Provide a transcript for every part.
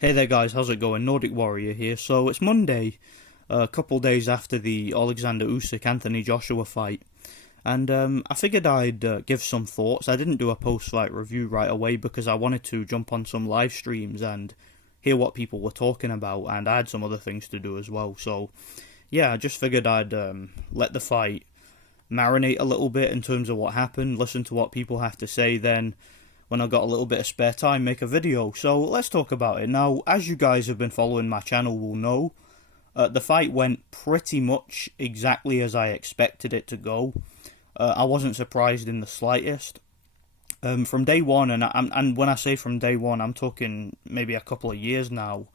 Hey there guys, how's it going? Nordic Warrior here. So it's Monday, a couple days after the Oleksandr Usyk Anthony Joshua fight, and I figured I'd give some thoughts. I didn't do a post-fight review right away because I wanted to jump on some live streams and hear what people were talking about, and I had some other things to do as well. So yeah, I just figured I'd let the fight marinate a little bit in terms of what happened, listen to what people have to say, then when I got a little bit of spare time, make a video. So let's talk about it. Now, as you guys have been following my channel will know, the fight went pretty much exactly as I expected it to go. I wasn't surprised in the slightest. From day one, and when I say from day one, I'm talking maybe a couple of years now,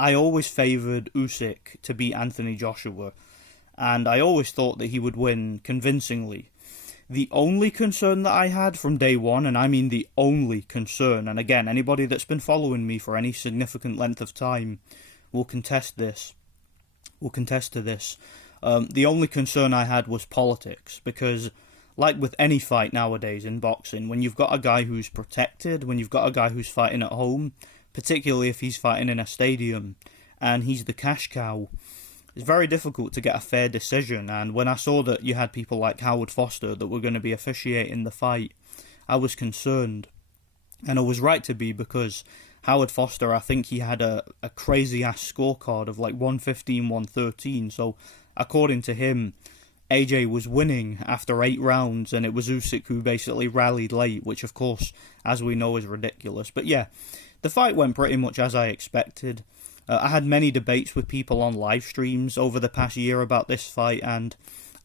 I always favoured Usyk to beat Anthony Joshua, and I always thought that he would win convincingly. The only concern that I had from day one, and I mean the only concern, and again, anybody that's been following me for any significant length of time will contest this, will contest to this. The only concern I had was politics, because like with any fight nowadays in boxing, when you've got a guy who's protected, when you've got a guy who's fighting at home, particularly if he's fighting in a stadium, and he's the cash cow, it's very difficult to get a fair decision. And when I saw that you had people like Howard Foster that were going to be officiating the fight, I was concerned. And I was right to be, because Howard Foster, I think he had a crazy-ass scorecard of like 115, 113. So according to him, AJ was winning after 8 rounds, and it was Usyk who basically rallied late, which of course, as we know, is ridiculous. But yeah, the fight went pretty much as I expected. I had many debates with people on live streams over the past year about this fight, and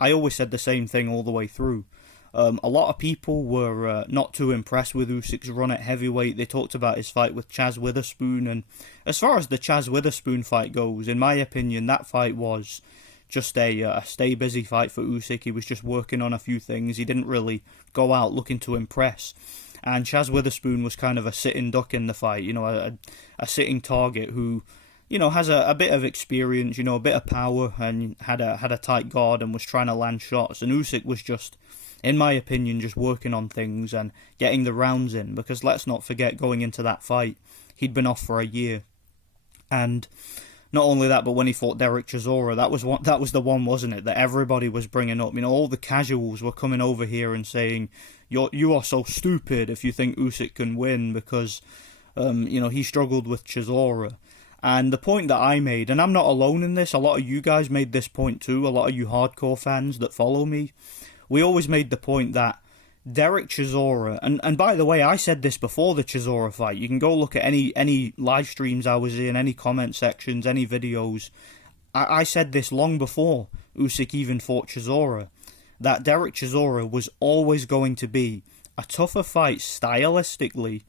I always said the same thing all the way through. A lot of people were not too impressed with Usyk's run at heavyweight. They talked about his fight with Chaz Witherspoon, and as far as the Chaz Witherspoon fight goes, in my opinion, that fight was just a stay busy fight for Usyk. He was just working on a few things. He didn't really go out looking to impress. And Chaz Witherspoon was kind of a sitting duck in the fight, you know, a sitting target who, you know, has a bit of experience, you know, a bit of power, and had a tight guard and was trying to land shots. And Usyk was just, in my opinion, just working on things and getting the rounds in, because let's not forget, going into that fight, he'd been off for a year. And not only that, but when he fought Derek Chisora, that was the one, wasn't it, that everybody was bringing up. You know, all the casuals were coming over here and saying, you are so stupid if you think Usyk can win, because, you know, he struggled with Chisora. And the point that I made, and I'm not alone in this, a lot of you guys made this point too, a lot of you hardcore fans that follow me, we always made the point that Derek Chisora, and by the way, I said this before the Chisora fight, you can go look at any live streams I was in, any comment sections, any videos, I said this long before Usyk even fought Chisora, that Derek Chisora was always going to be a tougher fight stylistically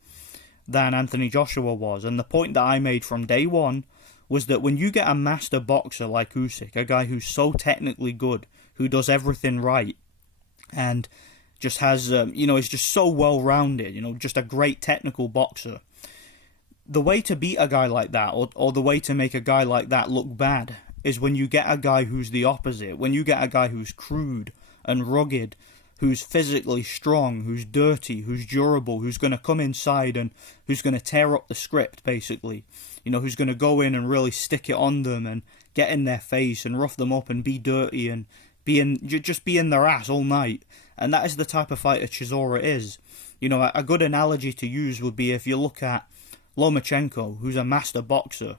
than Anthony Joshua was. And the point that I made from day one was that when you get a master boxer like Usyk, a guy who's so technically good, who does everything right, and just has, you know, is just so well-rounded, you know, just a great technical boxer, the way to beat a guy like that, or the way to make a guy like that look bad, is when you get a guy who's the opposite, when you get a guy who's crude and rugged, who's physically strong, who's dirty, who's durable, who's going to come inside and who's going to tear up the script, basically. You know, who's going to go in and really stick it on them and get in their face and rough them up and be dirty and just be in their ass all night. And that is the type of fighter Chisora is. You know, a good analogy to use would be if you look at Lomachenko, who's a master boxer.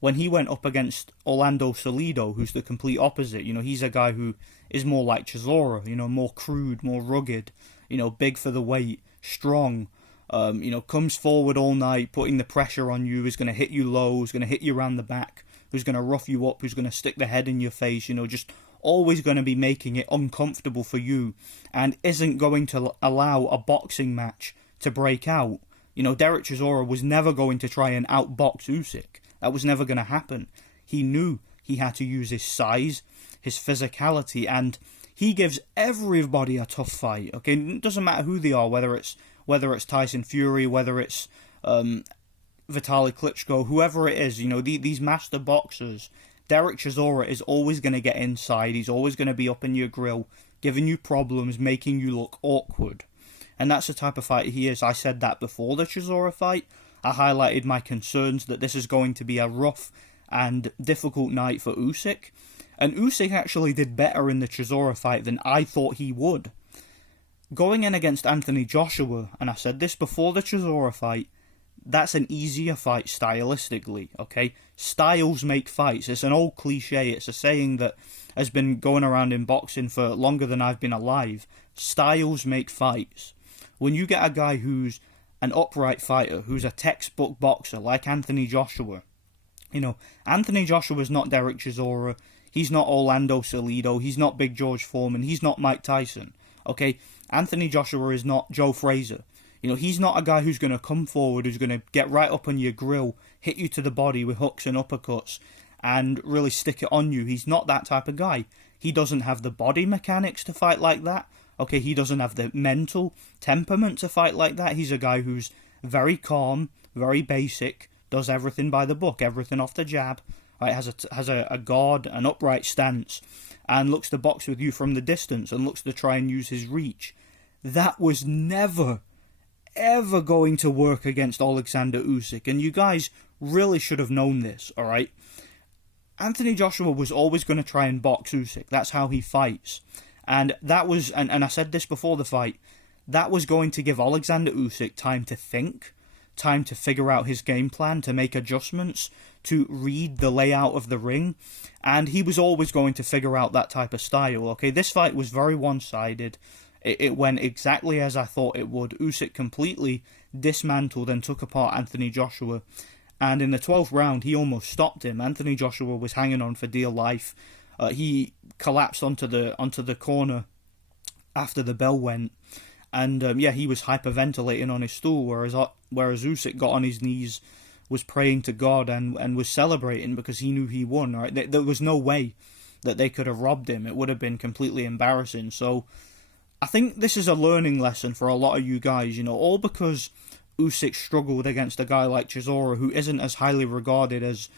When he went up against Orlando Salido, who's the complete opposite, you know, he's a guy who is more like Chisora, you know, more crude, more rugged, you know, big for the weight, strong, you know, comes forward all night, putting the pressure on you, is going to hit you low, is going to hit you around the back, who's going to rough you up, who's going to stick the head in your face, you know, just always going to be making it uncomfortable for you, and isn't going to allow a boxing match to break out. You know, Derek Chisora was never going to try and outbox Usyk. That was never going to happen. He knew he had to use his size, his physicality, and he gives everybody a tough fight. Okay, it doesn't matter who they are, whether it's Tyson Fury, whether it's Vitaly Klitschko, whoever it is. You know, these master boxers. Derek Chisora is always going to get inside. He's always going to be up in your grill, giving you problems, making you look awkward. And that's the type of fighter he is. I said that before the Chisora fight. I highlighted my concerns that this is going to be a rough and difficult night for Usyk. And Usyk actually did better in the Chisora fight than I thought he would. Going in against Anthony Joshua, and I said this before the Chisora fight, that's an easier fight stylistically, okay? Styles make fights. It's an old cliche. It's a saying that has been going around in boxing for longer than I've been alive. Styles make fights. When you get a guy who's an upright fighter, who's a textbook boxer like Anthony Joshua, Anthony Joshua's not Derek Chisora, he's not Orlando Salido, he's not Big George Foreman, he's not Mike Tyson, okay? Anthony Joshua is not Joe Frazier. He's not a guy who's going to come forward, who's going to get right up on your grill, hit you to the body with hooks and uppercuts, and really stick it on you. He's not that type of guy. He doesn't have the body mechanics to fight like that. Okay, he doesn't have the mental temperament to fight like that. He's a guy who's very calm, very basic, does everything by the book, everything off the jab, right? Has a guard, an upright stance, and looks to box with you from the distance and looks to try and use his reach. That was never ever going to work against Oleksandr Usyk, and you guys really should have known this, alright? Anthony Joshua was always going to try and box Usyk. That's how he fights. And that was, and I said this before the fight, that was going to give Oleksandr Usyk time to think, time to figure out his game plan, to make adjustments, to read the layout of the ring, and he was always going to figure out that type of style, okay? This fight was very one-sided. It went exactly as I thought it would. Usyk completely dismantled and took apart Anthony Joshua. And in the 12th round, he almost stopped him. Anthony Joshua was hanging on for dear life. He collapsed onto the corner after the bell went. And he was hyperventilating on his stool, whereas Usyk got on his knees, was praying to God and was celebrating because he knew he won. Right? There was no way that they could have robbed him. It would have been completely embarrassing. So I think this is a learning lesson for a lot of you guys, all because Usyk struggled against a guy like Chisora, who isn't as highly regarded as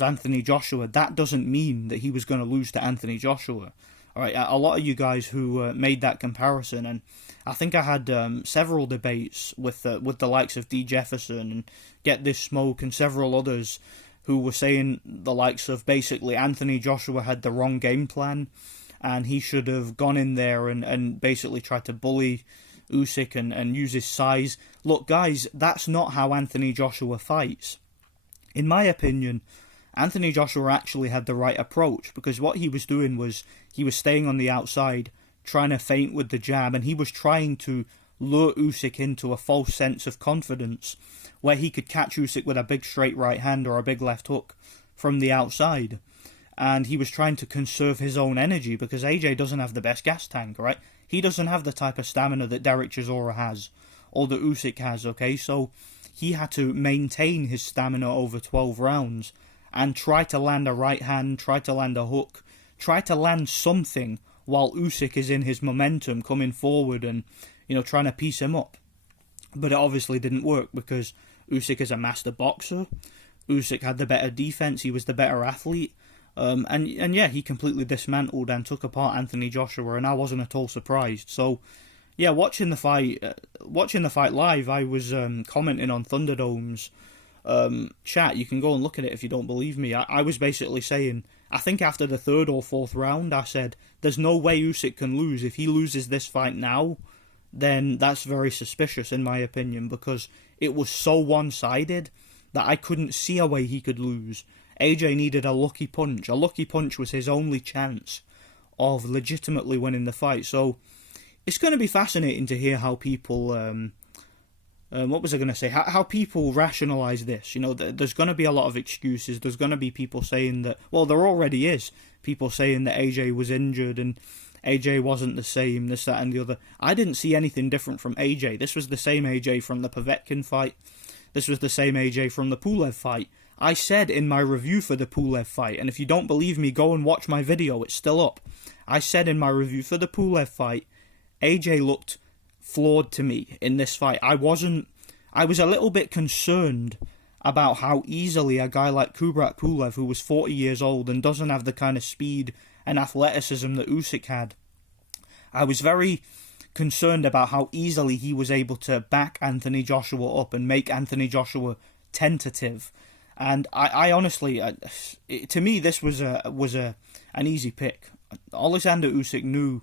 Anthony Joshua. That doesn't mean that he was going to lose to Anthony Joshua. All right, a lot of you guys who made that comparison, and I think I had several debates with the likes of D. Jefferson and Get This Smoke and several others who were saying the likes of basically Anthony Joshua had the wrong game plan, and he should have gone in there and basically tried to bully Usyk and use his size. Look, guys, that's not how Anthony Joshua fights. In my opinion, Anthony Joshua actually had the right approach, because what he was doing was he was staying on the outside, trying to feint with the jab, and he was trying to lure Usyk into a false sense of confidence, where he could catch Usyk with a big straight right hand or a big left hook from the outside. And he was trying to conserve his own energy, because AJ doesn't have the best gas tank, right? He doesn't have the type of stamina that Derek Chisora has, or that Usyk has, okay? So he had to maintain his stamina over 12 rounds and try to land a right hand, try to land a hook, try to land something while Usyk is in his momentum coming forward and, trying to piece him up. But it obviously didn't work, because Usyk is a master boxer. Usyk had the better defense, he was the better athlete. He completely dismantled and took apart Anthony Joshua, and I wasn't at all surprised. So, yeah, watching the fight live, I was commenting on Thunderdome's chat. You can go and look at it if you don't believe me. I was basically saying, I think after the 3rd or 4th round, I said, there's no way Usyk can lose. If he loses this fight now, then that's very suspicious in my opinion, because it was so one-sided that I couldn't see a way he could lose. AJ needed a lucky punch. A lucky punch was his only chance of legitimately winning the fight. So it's going to be fascinating to hear how people, what was I going to say? How people rationalise this. There's going to be a lot of excuses. There's going to be people saying that, well, there already is people saying that AJ was injured and AJ wasn't the same, this, that, and the other. I didn't see anything different from AJ. This was the same AJ from the Povetkin fight. This was the same AJ from the Pulev fight. I said in my review for the Pulev fight, and if you don't believe me, go and watch my video, it's still up. I said in my review for the Pulev fight, AJ looked flawed to me in this fight. I was a little bit concerned about how easily a guy like Kubrat Pulev, who was 40 years old and doesn't have the kind of speed and athleticism that Usyk had, I was very concerned about how easily he was able to back Anthony Joshua up and make Anthony Joshua tentative. And I honestly, to me, this was an easy pick. Oleksandr Usyk knew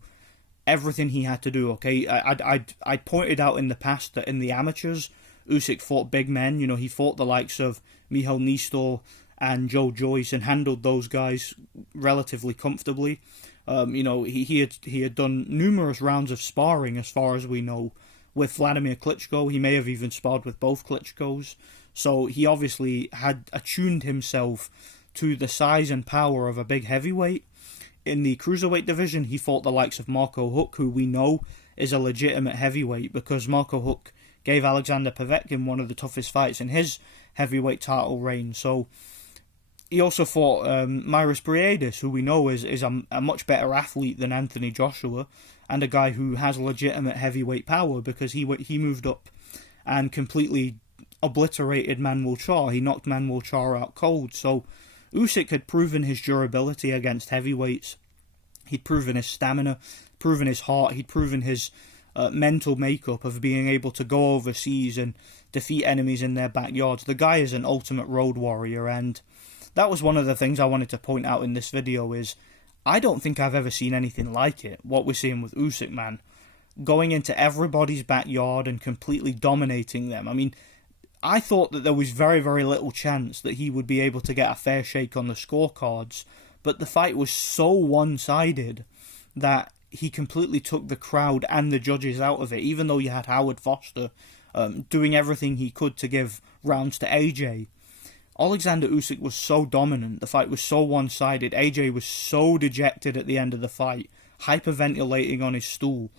everything he had to do. Okay, I pointed out in the past that in the amateurs, Usyk fought big men. You know, he fought the likes of Michal Nistor and Joe Joyce and handled those guys relatively comfortably. You know, he had done numerous rounds of sparring, as far as we know, with Vladimir Klitschko. He may have even sparred with both Klitschkos. So he obviously had attuned himself to the size and power of a big heavyweight. In the cruiserweight division, he fought the likes of Marco Huck, who we know is a legitimate heavyweight, because Marco Huck gave Alexander Povetkin one of the toughest fights in his heavyweight title reign. So he also fought Mairis Briedis, who we know is a much better athlete than Anthony Joshua, and a guy who has legitimate heavyweight power, because he moved up and completely obliterated Manuel Charr. He knocked Manuel Charr out cold. So Usyk had proven his durability against heavyweights. He'd proven his stamina, proven his heart. He'd proven his mental makeup of being able to go overseas and defeat enemies in their backyards. The guy is an ultimate road warrior, and that was one of the things I wanted to point out in this video. Is I don't think I've ever seen anything like it, what we're seeing with Usyk, man. Going into everybody's backyard and completely dominating them. I mean, I thought that there was very, very little chance that he would be able to get a fair shake on the scorecards, but the fight was so one-sided that he completely took the crowd and the judges out of it, even though you had Howard Foster doing everything he could to give rounds to AJ. Oleksandr Usyk was so dominant, the fight was so one-sided, AJ was so dejected at the end of the fight, hyperventilating on his stool.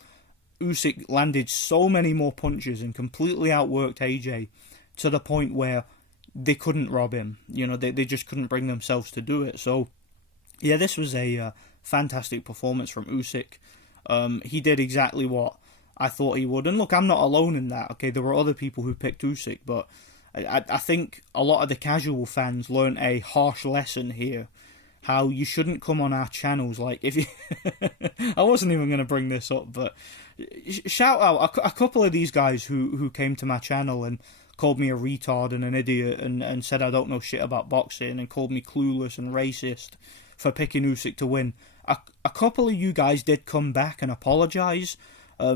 Usyk landed so many more punches and completely outworked AJ, to the point where they couldn't rob him. You know, they just couldn't bring themselves to do it. So, yeah, this was a fantastic performance from Usyk. He did exactly what I thought he would. And look, I'm not alone in that. Okay, there were other people who picked Usyk, but I think a lot of the casual fans learned a harsh lesson here. How you shouldn't come on our channels. Like, if you... I wasn't even going to bring this up, but shout out a couple of these guys who came to my channel and called me a retard and an idiot and said I don't know shit about boxing and called me clueless and racist for picking Usyk to win. A couple of you guys did come back and apologise.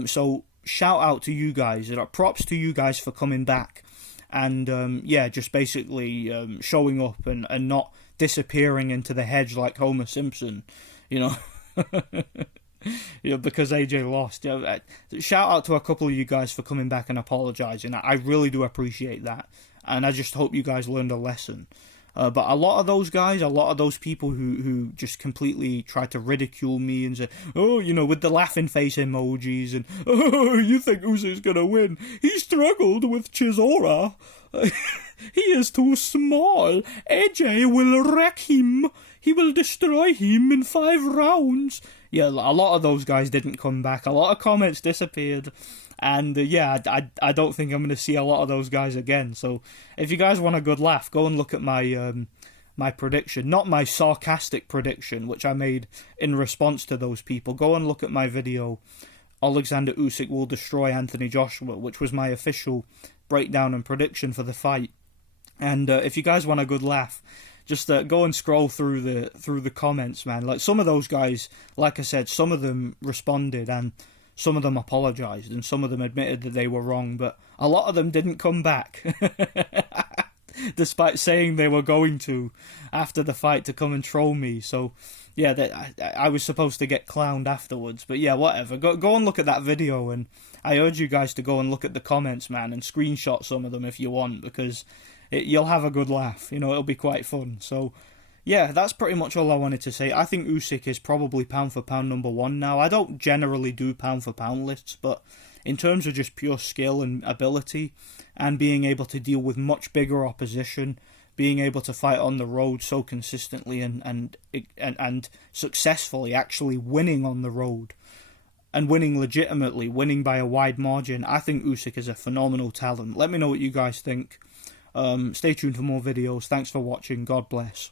So shout out to you guys. Props to you guys for coming back. And yeah, just basically showing up and not disappearing into the hedge like Homer Simpson. You know. You know, because AJ lost. You know, shout out to a couple of you guys for coming back and apologising. I really do appreciate that, and I just hope you guys learned a lesson. But a lot of those guys, a lot of those people who just completely tried to ridicule me and say, oh, you know, with the laughing face emojis and, oh, you think Usyk's gonna win? He struggled with Chisora. He is too small. AJ will wreck him. He will destroy him in 5 rounds. Yeah, a lot of those guys didn't come back. A lot of comments disappeared. And yeah, I don't think I'm going to see a lot of those guys again. So if you guys want a good laugh, go and look at my my prediction. Not my sarcastic prediction, which I made in response to those people. Go and look at my video, Oleksandr Usyk will destroy Anthony Joshua, which was my official breakdown and prediction for the fight. And if you guys want a good laugh, just go and scroll through the comments, man. Like, some of those guys, like I said, some of them responded and some of them apologised and some of them admitted that they were wrong, but a lot of them didn't come back. Despite saying they were going to after the fight to come and troll me. So yeah, I was supposed to get clowned afterwards, but yeah, whatever. Go and look at that video, and I urge you guys to go and look at the comments, man, and screenshot some of them if you want, because you'll have a good laugh. You know, it'll be quite fun. So yeah, that's pretty much all I wanted to say. I think Usyk is probably pound for pound number 1 now. I don't generally do pound for pound lists, but in terms of just pure skill and ability and being able to deal with much bigger opposition, being able to fight on the road so consistently and successfully, actually winning on the road and winning legitimately, winning by a wide margin, I think Usyk is a phenomenal talent. Let me know what you guys think. Stay tuned for more videos. Thanks for watching. God bless.